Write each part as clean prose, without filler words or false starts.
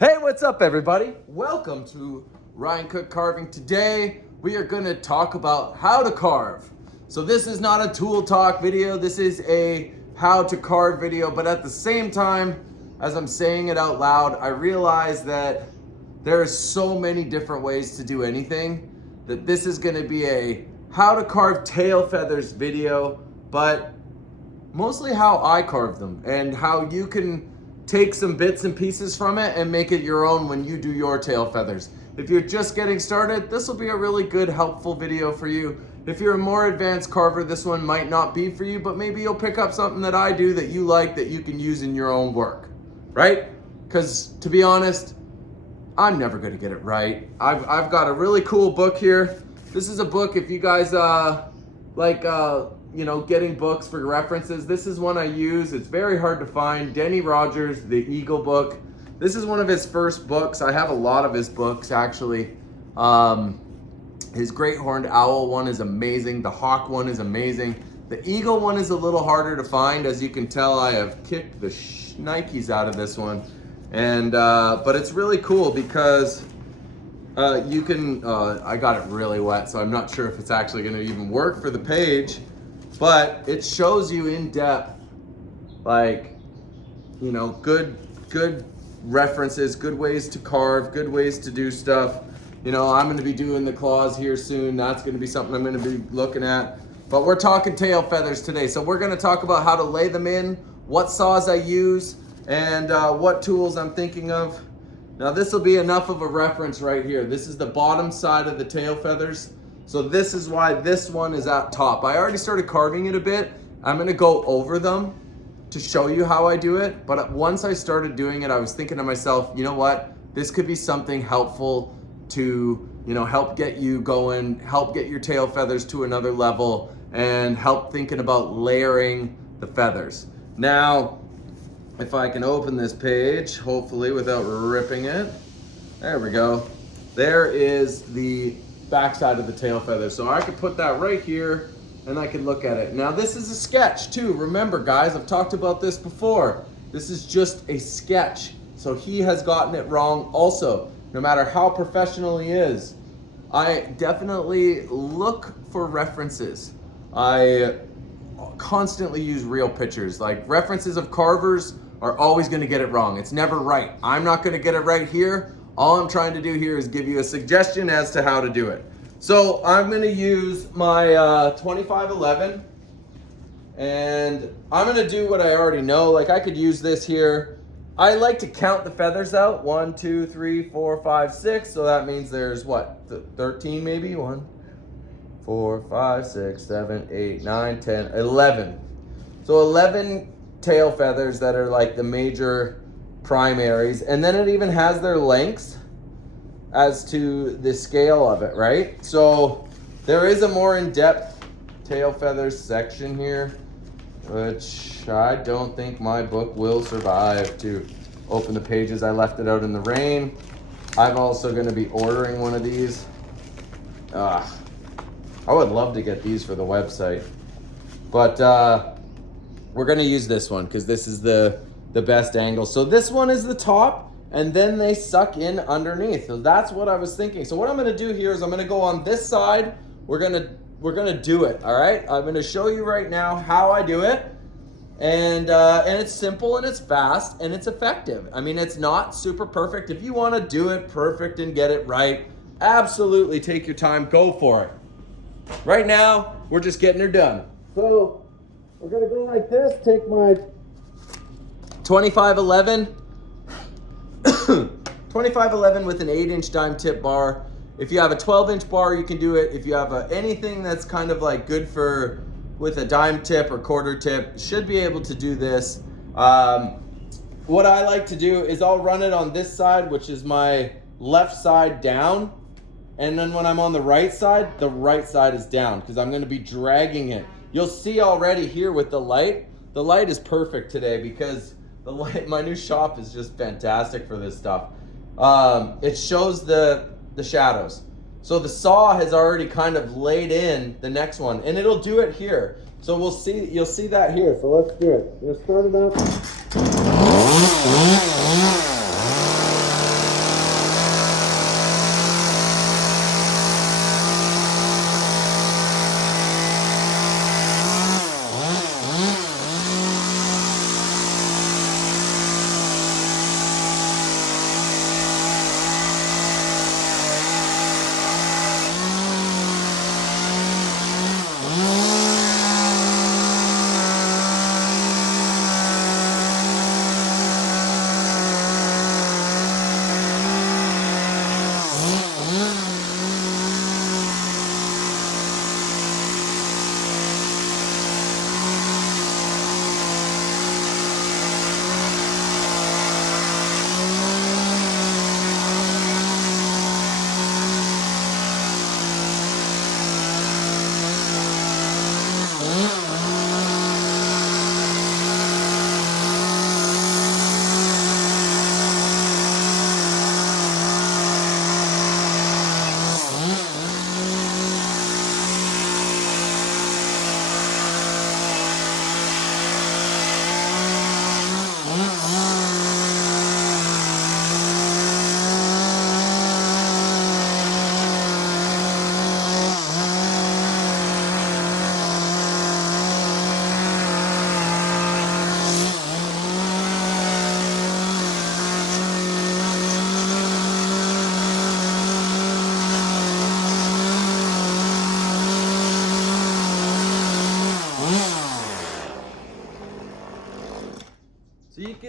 Hey, what's up everybody? Welcome to Ryan Cook Carving. Today we are going to talk about how to carve. So this is not a tool talk video, this is a how to carve video, but at the same time, as I'm saying it out loud, I realize that there are so many different ways to do anything that this is going to be a how to carve tail feathers video, but mostly how I carve them and how you can take some bits and pieces from it and make it your own when you do your tail feathers. If you're just getting started, this will be a really good, helpful video for you. If you're a more advanced carver, this one might not be for you, but maybe you'll pick up something that I do that you like that you can use in your own work, right? Because to be honest, I'm never gonna get it right. I've got a really cool book here. This is a book if you guys getting books for references. This is one I use. It's very hard to find. Denny Rogers, The Eagle Book. This is one of his first books. I have a lot of his books actually. His Great Horned Owl one is amazing. The Hawk one is amazing. The Eagle one is a little harder to find. As you can tell, I have kicked the Nikes out of this one. And but it's really cool because you can, I got it really wet, so I'm not sure if it's actually gonna even work for the page, but it shows you in depth, like, you know, good references, good ways to carve, good ways to do stuff. You know, I'm gonna be doing the claws here soon. That's gonna be something I'm gonna be looking at. But we're talking tail feathers today. So we're gonna talk about how to lay them in, what saws I use, and what tools I'm thinking of. Now this will be enough of a reference right here. This is the bottom side of the tail feathers. So this is why this one is at top. I already started carving it a bit. I'm gonna go over them to show you how I do it. But once I started doing it, I was thinking to myself, you know what? This could be something helpful to, you know, help get you going, help get your tail feathers to another level, and help thinking about layering the feathers. Now, if I can open this page, hopefully without ripping it. There we go. There is the backside of the tail feather. So I could put that right here and I can look at it. Now this is a sketch too. Remember guys, I've talked about this before. This is just a sketch. So he has gotten it wrong also, no matter how professional he is. I definitely look for references. I constantly use real pictures. Like references of carvers are always gonna get it wrong. It's never right. I'm not gonna get it right here. All I'm trying to do here is give you a suggestion as to how to do it. So I'm gonna use my 2511 and I'm gonna do what I already know. Like I could use this here. I like to count the feathers out. 1, 2, 3, 4, 5, 6. So that means there's what, 13 maybe? 1, 4, 5, 6, 7, 8, 9, 10, 11. So 11 tail feathers that are like the major primaries, and then it even has their lengths as to the scale of it, right? So there is a more in-depth tail feathers section here, which I don't think my book will survive to open the pages. I left it out in the rain. I'm also going to be ordering one of these. I would love to get these for the website, but we're going to use this one because this is the best angle. So this one is the top and then they suck in underneath. So that's what I was thinking. So what I'm gonna do here is I'm gonna go on this side. We're gonna do it, all right? I'm gonna show you right now how I do it. And it's simple and it's fast and it's effective. I mean, it's not super perfect. If you wanna do it perfect and get it right, absolutely take your time, go for it. Right now, we're just getting her done. So we're gonna go like this, take my 2511 2511 with an 8-inch dime tip bar. If you have a 12-inch bar, you can do it. If you have anything that's kind of like good for with a dime tip or quarter tip, should be able to do this. What I like to do is I'll run it on this side, which is my left side down, and then when I'm on the right side is down because I'm going to be dragging it. You'll see already here with the light is perfect today because the light, my new shop is just fantastic for this stuff. It shows the shadows. So the saw has already kind of laid in the next one and it'll do it here. So you'll see that here. So let's do it. We'll start it up.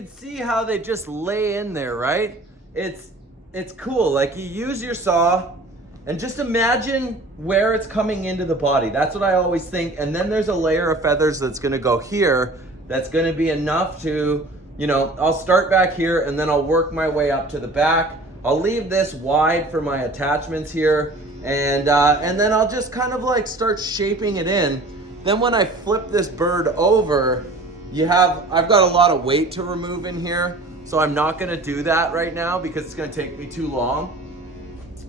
can see how they just lay in there, right? It's cool. Like you use your saw and just imagine where it's coming into the body. That's what I always think. And then there's a layer of feathers that's gonna go here. That's gonna be enough to, you know, I'll start back here and then I'll work my way up to the back. I'll leave this wide for my attachments here. And then I'll just kind of like start shaping it in. Then when I flip this bird over, I've got a lot of weight to remove in here. So I'm not gonna do that right now because it's gonna take me too long.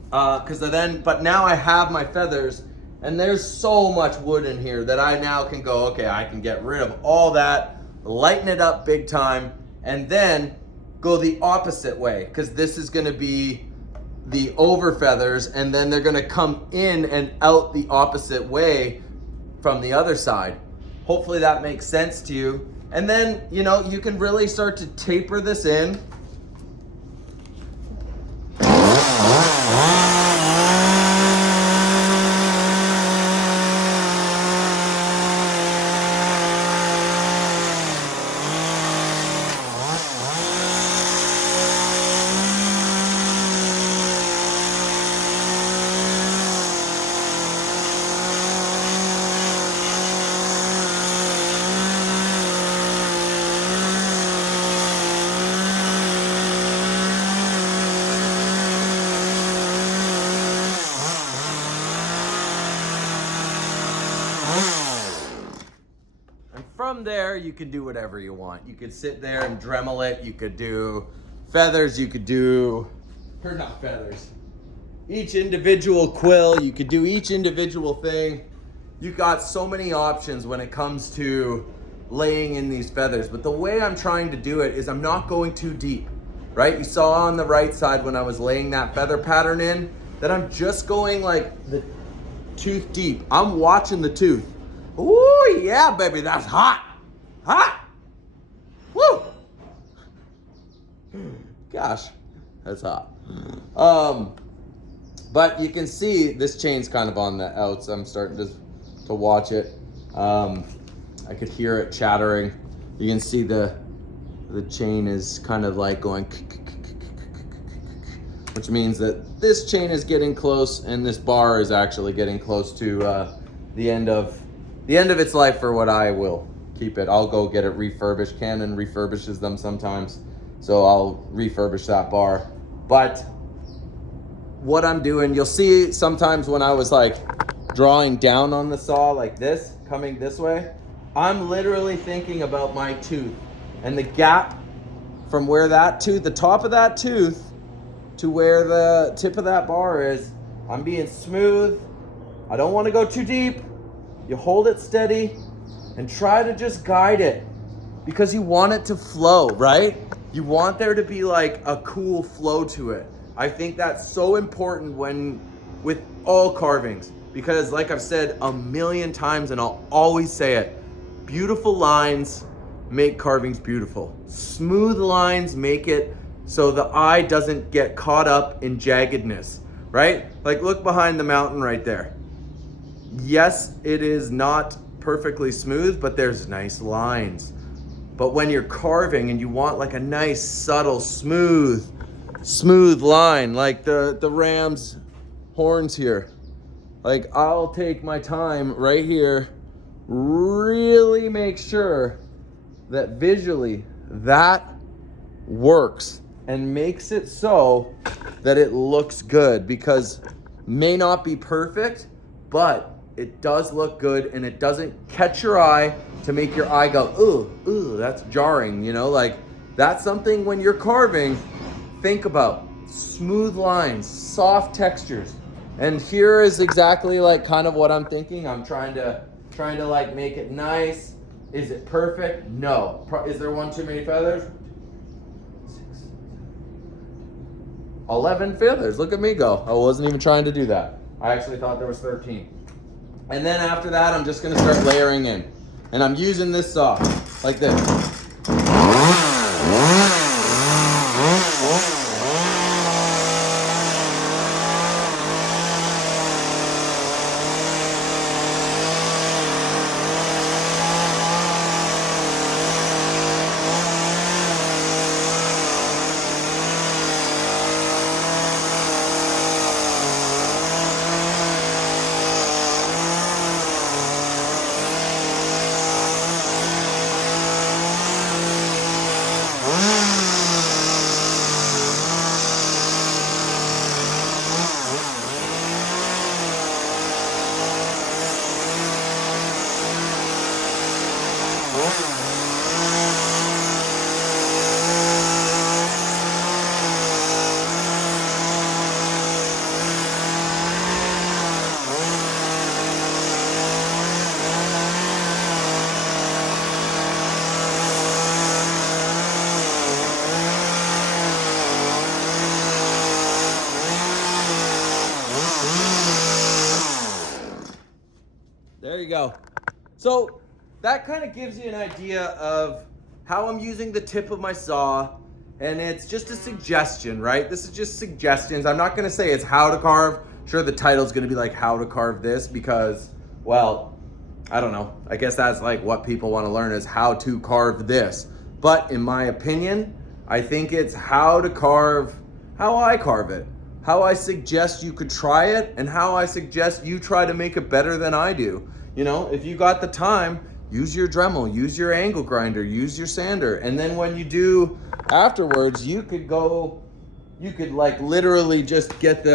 But now I have my feathers and there's so much wood in here that I now can go, okay, I can get rid of all that, lighten it up big time, and then go the opposite way, because this is gonna be the over feathers and then they're gonna come in and out the opposite way from the other side. Hopefully that makes sense to you. And then, you know, you can really start to taper this in. From there, you can do whatever you want. You could sit there and Dremel it. You could do feathers. You could do, or not feathers, each individual quill. You could do each individual thing. You got so many options when it comes to laying in these feathers. But the way I'm trying to do it is I'm not going too deep, right? You saw on the right side when I was laying that feather pattern in that I'm just going like the tooth deep. I'm watching the tooth. Ooh, yeah, baby, that's hot. Hot. Woo. Gosh, that's hot. But you can see this chain's kind of on the outs. I'm starting to watch it. I could hear it chattering. You can see the chain is kind of like going, which means that this chain is getting close and this bar is actually getting close to the end of its life for what I will keep it. I'll go get it refurbished. Canon refurbishes them sometimes, so I'll refurbish that bar. But what I'm doing, you'll see sometimes when I was like drawing down on the saw like this, coming this way, I'm literally thinking about my tooth and the gap from where that tooth, the top of that tooth to where the tip of that bar is. I'm being smooth. I don't want to go too deep. You hold it steady and try to just guide it because you want it to flow, right? You want there to be like a cool flow to it. I think that's so important with all carvings, because like I've said a million times and I'll always say it, beautiful lines make carvings beautiful. Smooth lines make it so the eye doesn't get caught up in jaggedness, right? Like look behind the mountain right there. Yes, it is not perfectly smooth, but there's nice lines. But when you're carving and you want like a nice, subtle, smooth line, like the ram's horns here, like I'll take my time right here, really make sure that visually that works and makes it so that it looks good, because may not be perfect, but it does look good and it doesn't catch your eye to make your eye go, ooh, that's jarring, you know? Like that's something when you're carving, think about smooth lines, soft textures. And here is exactly like kind of what I'm thinking. I'm trying to like make it nice. Is it perfect? No. Is there one too many feathers? 11 feathers. Look at me go. I wasn't even trying to do that. I actually thought there was 13. And then after that, I'm just gonna start layering in. And I'm using this saw, like this. go. So that kind of gives you an idea of how I'm using the tip of my saw, and it's just a suggestion, right? This is just suggestions. I'm not gonna say it's how to carve. Sure, the title's gonna be like how to carve this because, well, I don't know. I guess that's like what people wanna learn is how to carve this. But in my opinion, I think it's how to carve, how I carve it. How I suggest you could try it, and how I suggest you try to make it better than I do. You know, if you got the time, use your Dremel, use your angle grinder, use your sander. And then when you do afterwards, you could like literally just get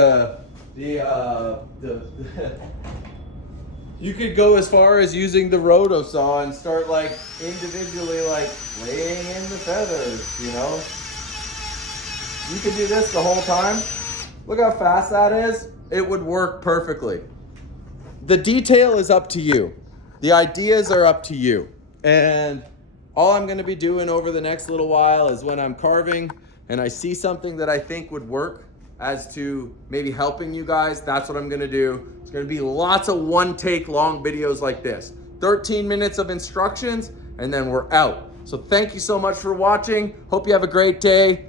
you could go as far as using the roto saw and start like individually like laying in the feathers, you know? You could do this the whole time. Look how fast that is. It would work perfectly. The detail is up to you. The ideas are up to you. And all I'm gonna be doing over the next little while is when I'm carving and I see something that I think would work as to maybe helping you guys, that's what I'm gonna do. It's gonna be lots of one take long videos like this. 13 minutes of instructions and then we're out. So thank you so much for watching. Hope you have a great day.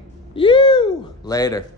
Later.